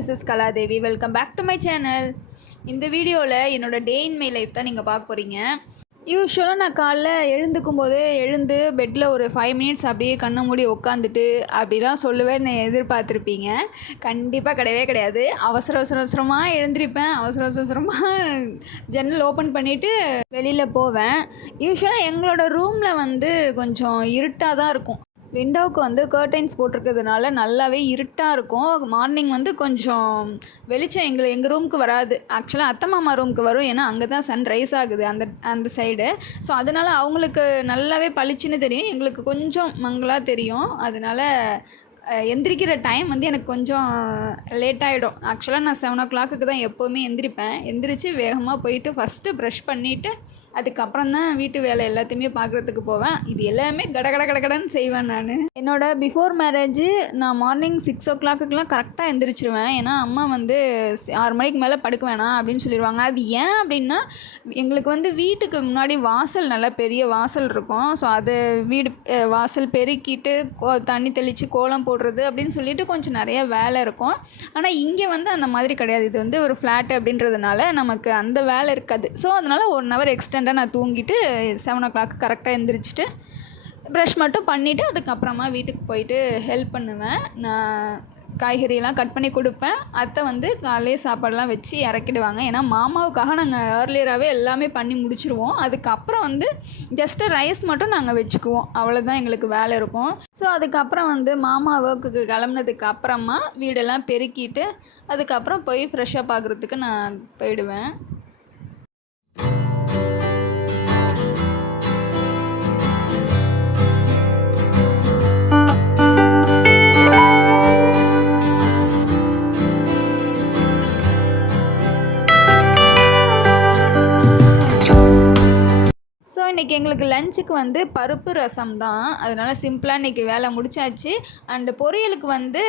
எல்லாருக்கும் this is Kaladevi welcome back to my channel இந்த வீடியோவில் என்னோட டே இன் மை லைஃப் தான் நீங்கள் பார்க்க போகிறீங்க யூஸ்வலாக நான் காலைல எழுந்துக்கும் போதே எழுந்து பெட்டில் ஒரு ஃபைவ் மினிட்ஸ் அப்படியே கண்ணை மூடி உட்காந்துட்டு அப்படிலாம் சொல்லுவேன்னு எதிர்பார்த்துருப்பீங்க. கண்டிப்பாக கிடையவே கிடையாது. அவசர அவசர அவசரமாக எழுந்திருப்பேன். அவசர அவசர அவசரமாக ஜன்னல் ஓப்பன் பண்ணிவிட்டு வெளியில் போவேன். யூஸ்வலாக எங்களோட ரூமில் வந்து கொஞ்சம் இருட்டாக தான் இருக்கும். விண்டோவுக்கு வந்து கர்டைன்ஸ் போட்டிருக்கிறதுனால நல்லாவே இருட்டாக இருக்கும். மார்னிங் வந்து கொஞ்சம் வெளிச்சம் எங்களை எங்கள் ரூமுக்கு வராது. ஆக்சுவலாக அத்தை மாமா ரூமுக்கு வரும். ஏன்னா அங்கே தான் சன் ரைஸ் ஆகுது அந்த அந்த சைடு ஸோ அதனால் அவங்களுக்கு நல்லாவே பளிச்சுன்னு தெரியும். எங்களுக்கு கொஞ்சம் மங்களாக தெரியும். அதனால் எந்திரிக்கிற டைம் வந்து எனக்கு கொஞ்சம் லேட் ஆகிடும் ஆக்சுவலாக நான் செவன் ஓ கிளாக்குக்கு தான் எப்போவுமே எந்திரிப்பேன். எந்திரிச்சு வேகமாக போயிட்டு ஃபஸ்ட்டு ப்ரஷ் பண்ணிவிட்டு அதுக்கப்புறம் தான் வீட்டு வேலை எல்லாத்தையுமே பார்க்குறதுக்கு போவேன். இது எல்லாமே கட கட கட கடன்னு செய்வேன் நான். என்னோட பிஃபோர் மேரேஜ் நான் மார்னிங் சிக்ஸ் ஓ கிளாக்குக்கெலாம் கரெக்டாக எந்திரிச்சிருவேன். ஏன்னா அம்மா வந்து ஆறு மணிக்கு மேலே படுக்க வேணாம் அப்படின்னு சொல்லிடுவாங்க அது ஏன் அப்படின்னா எங்களுக்கு வந்து வீட்டுக்கு முன்னாடி வாசல் நல்லா பெரிய வாசல் இருக்கும். ஸோ அது வீடு வாசல் பெருக்கிட்டு கோ தண்ணி தெளித்து கோலம் போடுறது அப்படின்னு சொல்லிட்டு கொஞ்சம் நிறைய வேலை இருக்கும். ஆனால் இங்கே வந்து அந்த மாதிரி கிடையாது. இது வந்து ஒரு ஃப்ளாட் அப்படின்றதுனால நமக்கு அந்த வேலை இருக்காது. ஸோ அதனால் ஒன் ஹவர் இன்ஸ்டண்ட்டாக நான் தூங்கிட்டு செவன் ஓ கிளாக் கரெக்டாக எழுந்திரிச்சிட்டு ப்ரஷ் மட்டும் பண்ணிவிட்டு அதுக்கப்புறமா வீட்டுக்கு போயிட்டு ஹெல்ப் பண்ணுவேன். நான் காய்கறியெல்லாம் கட் பண்ணி கொடுப்பேன். அத்தை வந்து காலையிலே சாப்பாடெல்லாம் வச்சு இறக்கிடுவாங்க. ஏன்னா மாமாவுக்காக நாங்கள் ஏர்லியராகவே எல்லாமே பண்ணி முடிச்சுருவோம். அதுக்கப்புறம் வந்து ஜஸ்ட்டு ரைஸ் மட்டும் நாங்கள் வச்சுக்குவோம். அவ்வளோதான் எங்களுக்கு வேலை இருக்கும். ஸோ அதுக்கப்புறம் வந்து மாமா ஒர்க்குக்கு கிளம்புனதுக்கு அப்புறமா வீடெல்லாம் பெருக்கிட்டு அதுக்கப்புறம் போய் ஃப்ரெஷ்ஷப் ஆகுறதுக்கு நான் போயிடுவேன். இன்றைக்கி எங்களுக்கு லஞ்சுக்கு வந்து பருப்பு ரசம் தான். அதனால் சிம்பிளாக இன்றைக்கி வேலை முடிச்சாச்சு. அண்டு பொரியலுக்கு வந்து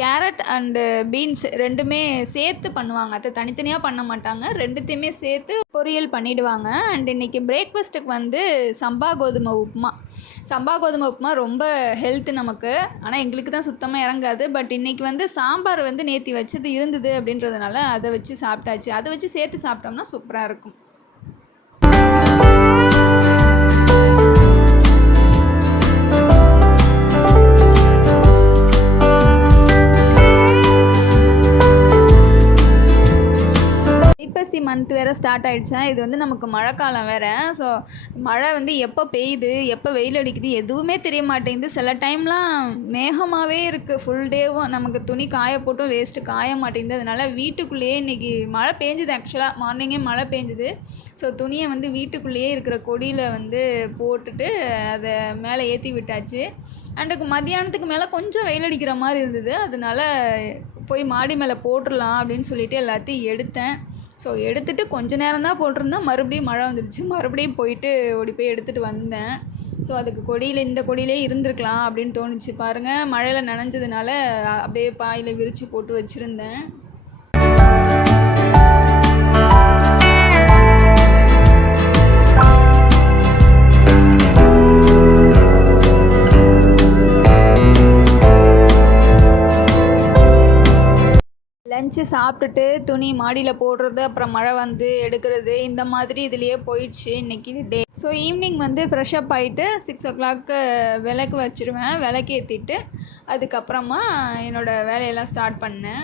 கேரட் அண்டு பீன்ஸ் ரெண்டுமே சேர்த்து பண்ணுவாங்க. அதை தனித்தனியாக பண்ண மாட்டாங்க. ரெண்டுத்தையுமே சேர்த்து பொரியல் பண்ணிவிடுவாங்க அண்ட் இன்றைக்கி பிரேக்ஃபாஸ்ட்டுக்கு வந்து சம்பா கோதுமை உப்புமா. சம்பா கோதுமை உப்புமா ரொம்ப ஹெல்த்து நமக்கு. ஆனால் எங்களுக்கு தான் சுத்தமாக இறங்காது. பட் இன்றைக்கி வந்து சாம்பார் வந்து நேற்றி வச்சது இருந்தது அப்படின்றதுனால அதை வச்சு சாப்பிட்டாச்சு. அதை வச்சு சேர்த்து சாப்பிட்டோம்னா சூப்பராக இருக்கும். மந்த் வேறு ஸ்டார்ட் ஆகிடுச்சா இது வந்து நமக்கு மழைக்காலம் வேறு. ஸோ மழை வந்து எப்போ பெய்யுது எப்போ வெயில் அடிக்குது எதுவுமே தெரிய மாட்டேங்குது. சில டைம்லாம் மேகமாகவே இருக்குது ஃபுல் டேவும் நமக்கு துணி காய போட்டும் வேஸ்ட்டு காய மாட்டேங்குது. அதனால் வீட்டுக்குள்ளேயே இன்றைக்கி மழை பெஞ்சுது ஆக்சுவலாக மார்னிங்கே மழை பெஞ்சுது. ஸோ துணியை வந்து வீட்டுக்குள்ளேயே இருக்கிற கொடியில் வந்து போட்டுட்டு அதை மேலே ஏற்றி விட்டாச்சு. அண்டுக்கு மதியானத்துக்கு மேலே கொஞ்சம் வெயில் அடிக்கிற மாதிரி இருந்தது. அதனால போய் மாடி மேலே போட்டுடலாம் அப்படின்னு சொல்லிட்டு எல்லாத்தையும் எடுத்தேன். ஸோ எடுத்துட்டு கொஞ்ச நேரம் தான் போட்டிருந்தேன். மறுபடியும் மழை வந்துடுச்சு மறுபடியும் போயிட்டு ஓடி போய் எடுத்துகிட்டு வந்தேன். ஸோ அதுக்கு கொடியில் இந்த கொடியிலே இருந்திருக்கலாம் அப்படின்னு தோணுச்சு. பாருங்கள் மழையில் நனைஞ்சதுனால அப்படியே பாயில் விரித்து போட்டு வச்சுருந்தேன். லஞ்சு சாப்பிட்டுட்டு துணி மாடியில் போடுறது அப்புறம் மழை வந்து எடுக்கிறது இந்த மாதிரி இதுலேயே போயிடுச்சு இன்னைக்கு டே ஸோ ஈவினிங் வந்து ஃப்ரெஷ்அப் ஆகிட்டு சிக்ஸ் ஓ கிளாக்கு விளக்கு வச்சுருவேன். விளக்கு ஏற்றிட்டு அதுக்கப்புறமா என்னோடய வேலையெல்லாம் ஸ்டார்ட் பண்ணேன்.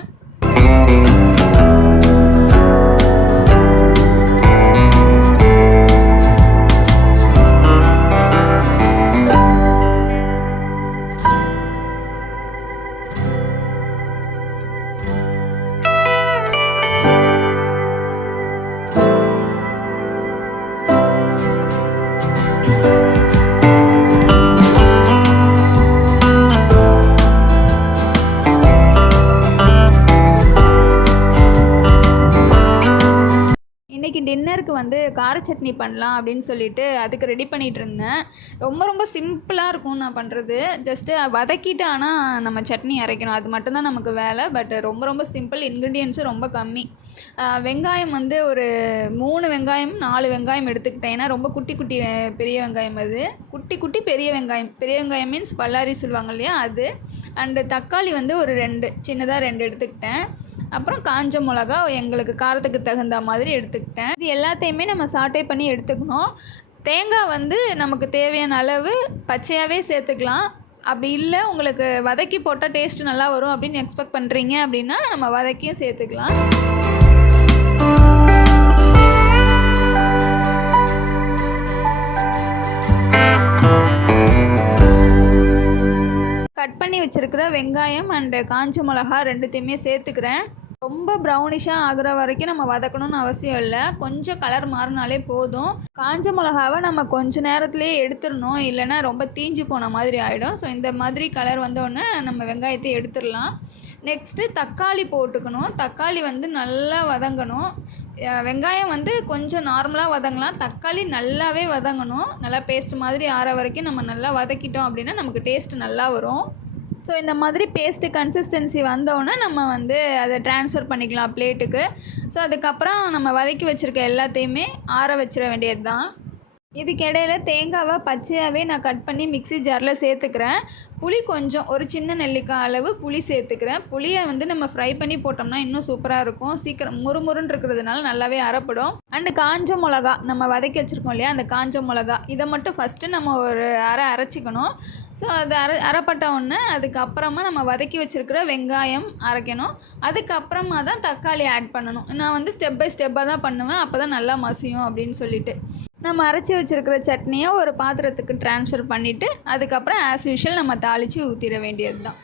வந்து கார சட்னி பண்ணலாம் அப்படின்னு சொல்லிட்டு அதுக்கு ரெடி பண்ணிகிட்டு இருந்தேன். ரொம்ப ரொம்ப சிம்பிளாக இருக்கும் நான் பண்ணுறது ஜஸ்ட்டு வதக்கிட்டு ஆனால் நம்ம சட்னி அரைக்கணும். அது மட்டும்தான் நமக்கு வேலை. பட் ரொம்ப ரொம்ப சிம்பிள் இன்க்ரீடியன்ஸும் ரொம்ப கம்மி. வெங்காயம் வந்து ஒரு மூணு வெங்காயம் நாலு வெங்காயம் எடுத்துக்கிட்டேன். ஏன்னா ரொம்ப குட்டி குட்டி பெரிய வெங்காயம் அது. குட்டி குட்டி பெரிய வெங்காயம். பெரிய வெங்காயம் மீன்ஸ் பல்லாரி சொல்லுவாங்க இல்லையா அது. அண்டு தக்காளி வந்து ஒரு ரெண்டு சின்னதாக ரெண்டு எடுத்துக்கிட்டேன். அப்புறம் காஞ்ச மிளகா எங்களுக்கு காரத்துக்கு தகுந்த மாதிரி எடுத்துக்கிட்டேன். இது எல்லாத்தையுமே நம்ம சாட்டை பண்ணி எடுத்துக்கணும். தேங்காய் வந்து நமக்கு தேவையான அளவு பச்சையாகவே சேர்த்துக்கலாம். அப்படி இல்லை உங்களுக்கு வதக்கி போட்டால் டேஸ்ட் நல்லா வரும் அப்படின்னு எக்ஸ்பெக்ட் பண்ணுறீங்க அப்படின்னா நம்ம வதக்கியும் சேர்த்துக்கலாம். கட் பண்ணி வச்சுருக்கிற வெங்காயம் அண்டு காஞ்ச மிளகா ரெண்டுத்தையுமே சேர்த்துக்கிறேன். ரொம்ப ப்ரௌனிஷாக ஆகுற வரைக்கும் நம்ம வதக்கணும்னு அவசியம் இல்லை. கொஞ்சம் கலர் மாறினாலே போதும். காஞ்ச மிளகாவை நம்ம கொஞ்ச நேரத்துலேயே எடுத்துடணும். இல்லைன்னா ரொம்ப தீஞ்சு போன மாதிரி ஆகிடும் ஸோ இந்த மாதிரி கலர் வந்தோடனே நம்ம வெங்காயத்தை எடுத்துடலாம். நெக்ஸ்ட்டு தக்காளி போட்டுக்கணும். தக்காளி வந்து நல்லா வதங்கணும். வெங்காயம் வந்து கொஞ்சம் நார்மலாக வதங்கலாம். தக்காளி நல்லாவே வதங்கணும். நல்லா பேஸ்ட் மாதிரி ஆற வரைக்கும் நம்ம நல்லா வதக்கிட்டோம் அப்படின்னா நமக்கு டேஸ்ட் நல்லா வரும். ஸோ இந்த மாதிரி பேஸ்ட்டு கன்சிஸ்டன்சி வந்தோடனே நம்ம வந்து அதை ட்ரான்ஸ்ஃபர் பண்ணிக்கலாம் பிளேட்டுக்கு ஸோ அதுக்கப்புறம் நம்ம வதக்கி வச்சுருக்க எல்லாத்தையுமே ஆற வச்சிட வேண்டியது தான் இதுக்கு இடையில தேங்காவை பச்சையாகவே நான் கட் பண்ணி மிக்ஸி ஜாரில் சேர்த்துக்கிறேன். புளி கொஞ்சம் ஒரு சின்ன நெல்லிக்காய் அளவு புளி சேர்த்துக்கிறேன். புளியை வந்து நம்ம ஃப்ரை பண்ணி போட்டோம்னா இன்னும் சூப்பராக இருக்கும். சீக்கிரம் முறுமுறுன்னு இருக்கிறதுனால நல்லாவே அரைப்படும் அண்டு காஞ்ச மிளகா நம்ம வதக்கி வச்சுருக்கோம் இல்லையா அந்த காஞ்ச மிளகா இதை மட்டும் ஃபஸ்ட்டு நம்ம ஒரு அரை அரைச்சிக்கணும். ஸோ அது அரை அரைப்பட்ட ஒன்று அதுக்கப்புறமா நம்ம வதக்கி வச்சுருக்கிற வெங்காயம் அரைக்கணும். அதுக்கப்புறமா தான் தக்காளி ஆட் பண்ணணும். நான் வந்து ஸ்டெப் பை ஸ்டெப்பாக தான் பண்ணுவேன். அப்போ தான் நல்லா மசியும் அப்படின்னு சொல்லிட்டு. நம்ம அரைச்சி வச்சுருக்கிற சட்னியை ஒரு பாத்திரத்துக்கு ட்ரான்ஸ்ஃபர் பண்ணிவிட்டு அதுக்கப்புறம் ஆஸ் யூஷுவல் நம்ம தாளித்து ஊற்றிட வேண்டியது தான்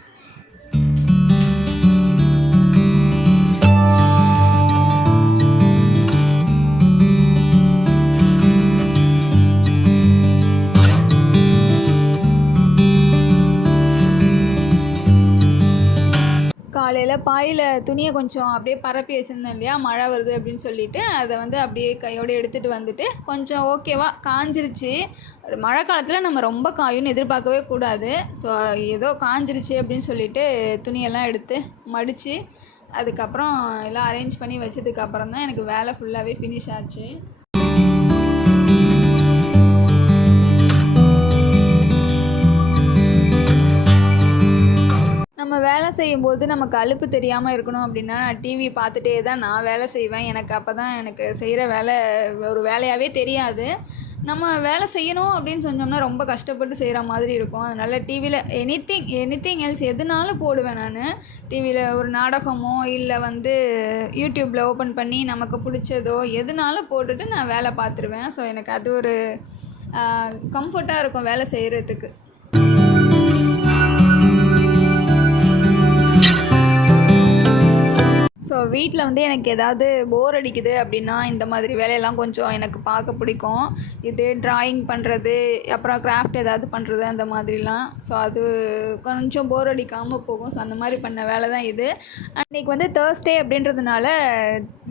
காலையில் பாயில் துணியை கொஞ்சம் அப்படியே பரப்பி வச்சுருந்தேன் இல்லையா? மழை வருது அப்படின்னு சொல்லிட்டு அதை வந்து அப்படியே கையோடு எடுத்துகிட்டு வந்துட்டு கொஞ்சம் ஓகேவா காஞ்சிருச்சு. ஒரு மழை காலத்தில் நம்ம ரொம்ப காயும்னு எதிர்பார்க்கவே கூடாது. ஸோ ஏதோ காஞ்சிருச்சு அப்படின்னு சொல்லிட்டு துணியெல்லாம் எடுத்து மடித்து அதுக்கப்புறம் எல்லாம் அரேஞ்ச் பண்ணி வச்சதுக்கப்புறம் தான் எனக்கு வேலை ஃபுல்லாகவே ஃபினிஷ் ஆச்சு. நம்ம வேலை செய்யும்போது நமக்கு அலுப்பு தெரியாமல் இருக்கணும் அப்படின்னா நான் டிவி பார்த்துட்டே தான் நான் வேலை செய்வேன். எனக்கு அப்போ தான் எனக்கு செய்கிற வேலை ஒரு வேலையாகவே தெரியாது. நம்ம வேலை செய்யணும் அப்படின்னு சொன்னோம்னா ரொம்ப கஷ்டப்பட்டு செய்கிற மாதிரி இருக்கும். அதனால் டிவியில் anything anything else எதுனாலும் போடுவேன் நான். டிவியில் ஒரு நாடகமோ இல்லை வந்து யூடியூப்பில் ஓப்பன் பண்ணி நமக்கு பிடிச்சதோ எதுனாலும் போட்டுட்டு நான் வேலை பார்த்துருவேன். ஸோ எனக்கு அது ஒரு கம்ஃபர்ட்டாக இருக்கும் வேலை செய்கிறதுக்கு ஸோ வீட்டில் வந்து எனக்கு ஏதாவது போர் அடிக்குது அப்படின்னா இந்த மாதிரி வேலையெல்லாம் கொஞ்சம் எனக்கு பார்க்க பிடிக்கும். இது ட்ராயிங் பண்ணுறது அப்புறம் கிராஃப்ட் ஏதாவது பண்ணுறது அந்த மாதிரிலாம். ஸோ அது கொஞ்சம் போர் அடிக்காமல் போகும். ஸோ அந்த மாதிரி பண்ண வேலை தான் இது. அன்றைக்கி வந்து தேர்ஸ்டே அப்படின்றதுனால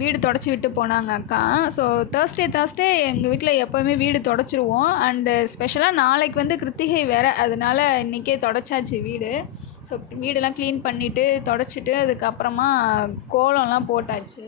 வீடு தொடச்சி விட்டு போனாங்க அக்கா. ஸோ தேர்ஸ்டே தேர்ஸ்டே எங்கள் வீட்டில் எப்போவுமே வீடு தொடச்சிருவோம். அண்டு ஸ்பெஷலாக நாளைக்கு வந்து கிருத்திகை வேறு. அதனால் இன்றைக்கே தொடச்சாச்சு வீடு. ஸோ வீடெல்லாம் க்ளீன் பண்ணிவிட்டு தொடச்சிட்டு அதுக்கப்புறமா கோலம்லாம் போட்டாச்சு.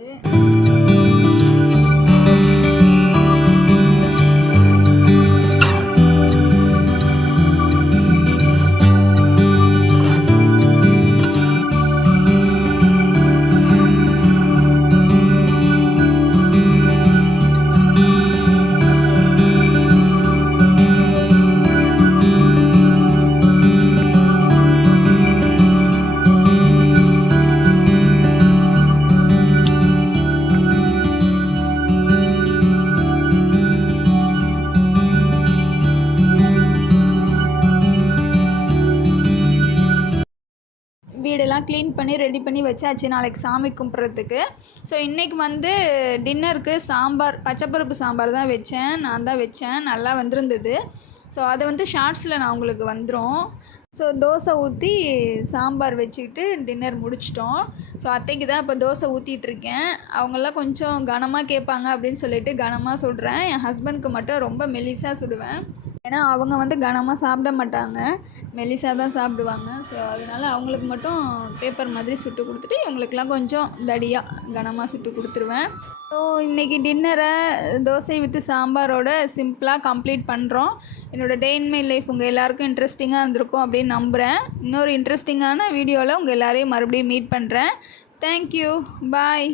எல்லாம் க்ளீன் பண்ணி ரெடி பண்ணி வச்சாச்சு. நாளைக்கு சாமி கும்பிட்றதுக்கு. ஸோ இன்றைக்கி வந்து டின்னருக்கு சாம்பார் பச்சைப்பருப்பு சாம்பார் தான் வச்சேன். நான் தான் வச்சேன். நல்லா வந்திருந்தது. ஸோ அதை வந்து ஷார்ட்ஸில் நான் உங்களுக்கு வந்துடும் ஸோ தோசை ஊற்றி சாம்பார் வச்சுக்கிட்டு டின்னர் முடிச்சிட்டோம். ஸோ அத்தைக்கு தான் இப்போ தோசை ஊற்றிட்டுருக்கேன் அவங்கெல்லாம் கொஞ்சம் கனமாக கேட்பாங்க அப்படின்னு சொல்லிட்டு கனமாக சுடுறேன் என் ஹஸ்பண்ட்க்கு மட்டும் ரொம்ப மெலிசாக சுடுவேன். ஏன்னா அவங்க வந்து கனமாக சாப்பிட மாட்டாங்க. மெலிசாக தான் சாப்பிடுவாங்க. ஸோ அதனால அவங்களுக்கு மட்டும் பேப்பர் மாதிரி சுட்டு கொடுத்துட்டு இவங்களுக்கெல்லாம் கொஞ்சம் தடியாக கனமாக சுட்டு கொடுத்துருவேன். ஸோ இன்றைக்கி டின்னரை தோசை வித்து சாம்பாரோட சிம்பிளாக கம்ப்ளீட் பண்ணுறோம் என்னோடய டே இன் மை லைஃப் உங்கள் எல்லாேருக்கும் இன்ட்ரெஸ்டிங்காக இருந்திருக்கும் அப்படின்னு நம்புகிறேன் இன்னொரு இன்ட்ரெஸ்டிங்கான வீடியோவில் உங்கள் எல்லோரையும் மறுபடியும் மீட் பண்ணுறேன் தேங்க்யூ பாய்